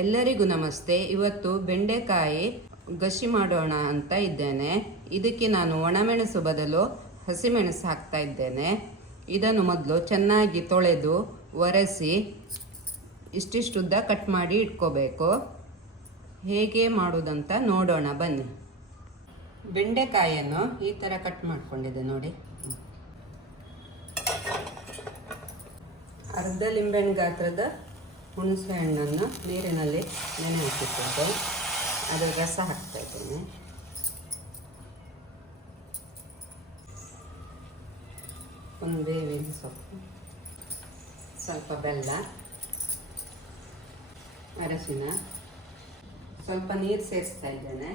ಎಲ್ಲರಿಗೂ ನಮಸ್ತೆ. ಇವತ್ತು ಬೆಂಡೆಕಾಯಿ ಗಸಿ ಮಾಡೋಣ ಅಂತ ಇದ್ದೇನೆ. ಇದಕ್ಕೆ ನಾನು ಒಣಮೆಣಸು ಬದಲು ಹಸಿಮೆಣಸು ಹಾಕ್ತಾ ಇದ್ದೇನೆ. ಇದನ್ನು ಮೊದಲು ಚೆನ್ನಾಗಿ ತೊಳೆದು ಒರೆಸಿ ಇಷ್ಟಿಷ್ಟುದ್ದ ಕಟ್ ಮಾಡಿ ಇಟ್ಕೋಬೇಕು. ಹೇಗೆ ಮಾಡೋದಂತ ನೋಡೋಣ ಬನ್ನಿ. ಬೆಂಡೆಕಾಯಿಯನ್ನು ಈ ಥರ ಕಟ್ ಮಾಡ್ಕೊಂಡಿದ್ದೆ ನೋಡಿ. ಅರ್ಧ ಲಿಂಬೆಹಣ್ಣು ಗಾತ್ರದ ಹುಣಸೆ ಹಣ್ಣನ್ನು ನೀರಿನಲ್ಲಿ ನೆನೆ ಹಾಕಿಟ್ಟಿದ್ದೆ. ಅದರ ರಸ ಹಾಕ್ತಾ ಇದ್ದೇನೆ. ಒಂದು ಬೇವಿನ ಸೊಪ್ಪು, ಸ್ವಲ್ಪ ಬೆಲ್ಲ, ಅರಶಿನ, ಸ್ವಲ್ಪ ನೀರು ಸೇರಿಸ್ತಾ ಇದ್ದೇನೆ.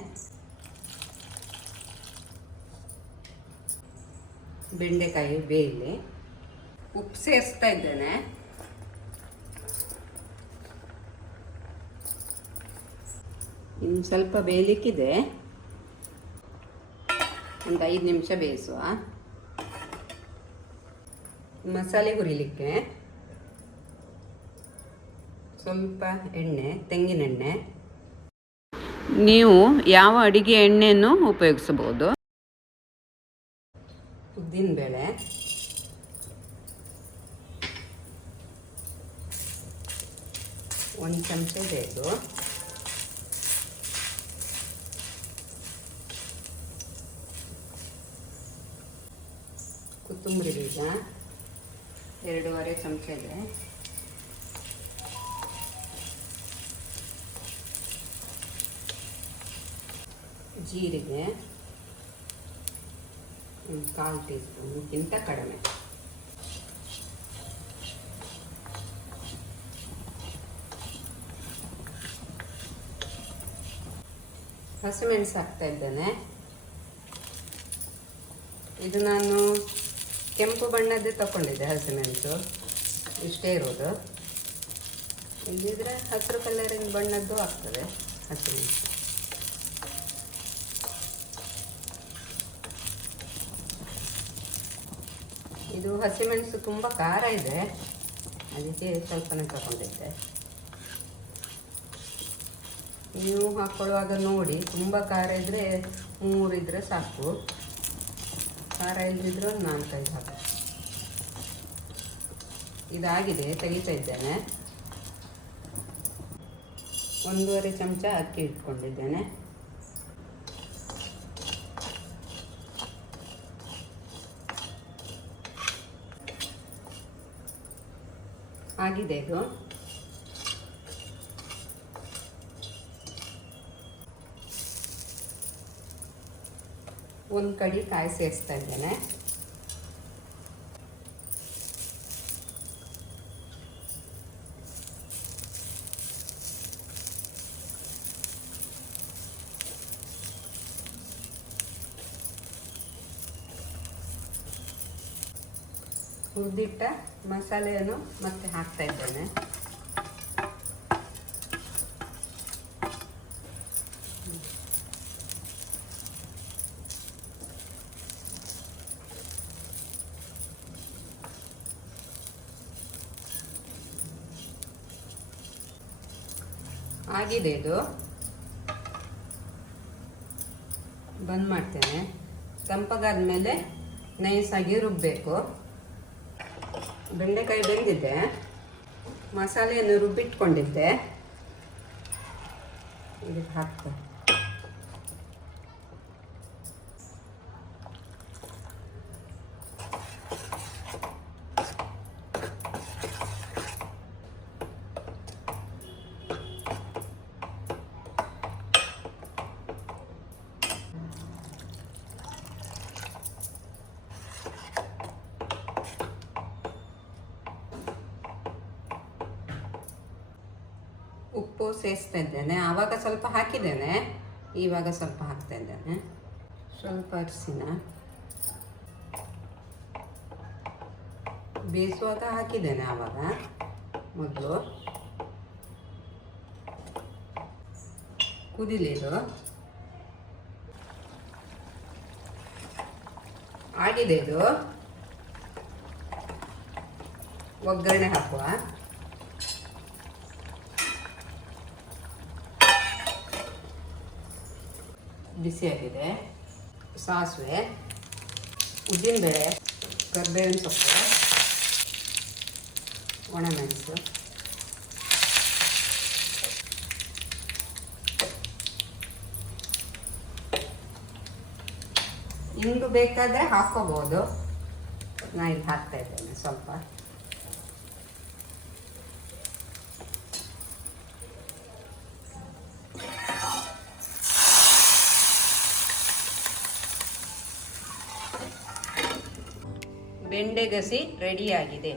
ಬೆಂಡೆಕಾಯಿ ಬೇಯಲಿ. ಉಪ್ಪು ಸೇರಿಸ್ತಾ ಇದ್ದೇನೆ. ಇನ್ನು ಸ್ವಲ್ಪ ಬೇಯಲಿಕ್ಕಿದೆ. ಒಂದು 5 ನಿಮಿಷ ಬೇಯಿಸುವ. ಮಸಾಲೆ ಹುರಿಲಿಕ್ಕೆ ಸ್ವಲ್ಪ ಎಣ್ಣೆ, ತೆಂಗಿನೆಣ್ಣೆ. ನೀವು ಯಾವ ಅಡಿಗೆ ಎಣ್ಣೆಯನ್ನು ಉಪಯೋಗಿಸಬಹುದು. ಉದ್ದಿನಬೇಳೆ, ಒಂದು ಚಮಚ ಬೇಕು. ಕೊತ್ತಂಬರಿ ಬೀಜ 2.5 ಚಮಚ ಇದೆ. ಜೀರಿಗೆ 1/4 ಟೀ ಸ್ಪೂನ್ಗಿಂತ ಕಡಿಮೆ. ಹಸಿಮೆಣಸು ಹಾಕ್ತಾ ಇದ್ದೇನೆ. ಇದು ನಾನು ಕೆಂಪು ಬಣ್ಣದ್ದೇ ತಗೊಂಡಿದ್ದೆ ಹಸಿಮೆಣಸು. ಇಷ್ಟೇ ಇರೋದು. ಇಲ್ಲಿದ್ರೆ ಹಸಿರು ಕಲರಿನ ಬಣ್ಣದ್ದು ಆಗ್ತದೆ ಹಸಿಮೆಣಸು. ಇದು ಹಸಿಮೆಣಸು ತುಂಬ ಖಾರ ಇದೆ, ಅದಕ್ಕೆ ಸ್ವಲ್ಪನೇ ತಗೊಂಡಿದ್ದೆ. ನೀವು ಹಾಕ್ಕೊಳ್ಳುವಾಗ ನೋಡಿ, ತುಂಬ ಖಾರ ಇದ್ದರೆ 3 ಇದ್ದರೆ ಸಾಕು. ಖಾರ ಇಲ್ಲದಿದ್ರೂ 4-5 ಹಾಕಿ. ಇದಾಗಿದೆ, ತೆಗಿತಾ ಇದ್ದೇನೆ. 1.5 ಚಮಚ ಅಕ್ಕಿ ಇಟ್ಕೊಂಡಿದ್ದೇನೆ. ಆಗಿದೆ ಇದು. ಒಂದು ಕಡಿ ಕಾಯಿ ಸೇರಿಸ್ತಾ ಇದ್ದೇನೆ. ಹುರಿದಿಟ್ಟ ಮಸಾಲೆಯನ್ನು ಮತ್ತೆ ಹಾಕ್ತಾ ಇದ್ದೇನೆ. ಆಗಿದೆ ಇದು. ಬಂದ್ ಮಾಡ್ತೇನೆ. ತಂಪಾಗಾದ ಮೇಲೆ ನೈಸಾಗಿ ರುಬ್ಬಬೇಕು. ಬೆಂಡೆಕಾಯಿ ಬೆಂದಿದೆ, ಮಸಾಲೆಯನ್ನು ರುಬ್ಬಿಟ್ಕೊಂಡಿದ್ದೆ. ಇದಕ್ಕೆ ಹಾಕ್ತೆ. ಉಪ್ಪು ಸೇರಿಸ್ತಾ ಇದ್ದೇನೆ. ಆವಾಗ ಸ್ವಲ್ಪ ಹಾಕಿದ್ದೇನೆ, ಇವಾಗ ಸ್ವಲ್ಪ ಹಾಕ್ತಾ ಇದ್ದೇನೆ. ಸ್ವಲ್ಪ ಅರಿಶಿನ ಬೇಯಿಸುವಾಗ ಹಾಕಿದ್ದೇನೆ, ಆವಾಗ ಮೊದಲು. ಕುದಿಲಿ ಇದು. ಆಗಿದೆ ಇದು. ಒಗ್ಗರಣೆ ಹಾಕುವ. ಬಿಸಿಯಾಗಿದೆ. ಸಾಸಿವೆ, ಉದ್ದಿನಬೇಳೆ, ಕರಿಬೇವಿನ ಸೊಪ್ಪು, ಒಣಮೆಣಸು, ಇಂಗು ಬೇಕಾದರೆ ಹಾಕ್ಕೋಬೋದು. ನಾನು ಇಲ್ಲಿ ಹಾಕ್ತಾ ಇದ್ದೇನೆ ಸ್ವಲ್ಪ. ಬೆಂಡೆಗಸಿ ರೆಡಿಯಾಗಿದೆ.